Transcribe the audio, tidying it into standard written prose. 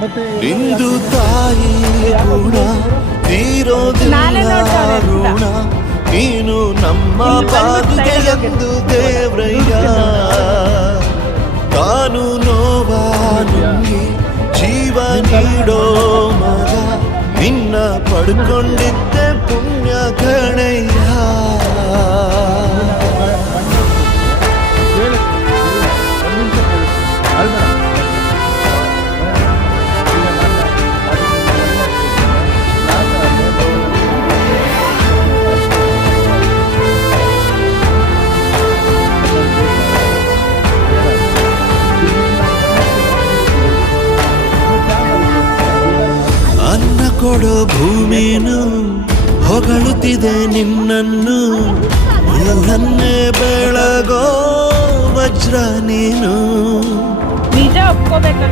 ನಿಂದು ತಾಯಿ ಗುಣ ತೀರೋದಿಲ್ಲ ಋಣ ನೀನು ನಮ್ಮ ಪಾದಿಗೆ ಎಂದು ದೇವ್ರಯ್ಯ ತಾನು ನೋವಾ ನುಂಗಿ ಜೀವ ನೀಡೋ ಮಗ ನಿನ್ನ ಪಡ್ಕೊಂಡಿದ್ದೆ ಪುಣ್ಯ ಗಣಯ್ಯ ಅನ್ನ ಕೊಡೋ ಭೂಮಿನು ಹೊಗಳುತ್ತಿದೆ ನಿನ್ನನ್ನು ನನ್ನೇ ಬೆಳಗೋ ವಜ್ರ ನೀನು ನಿಜ ಒಪ್ಕೋಬೇಕು.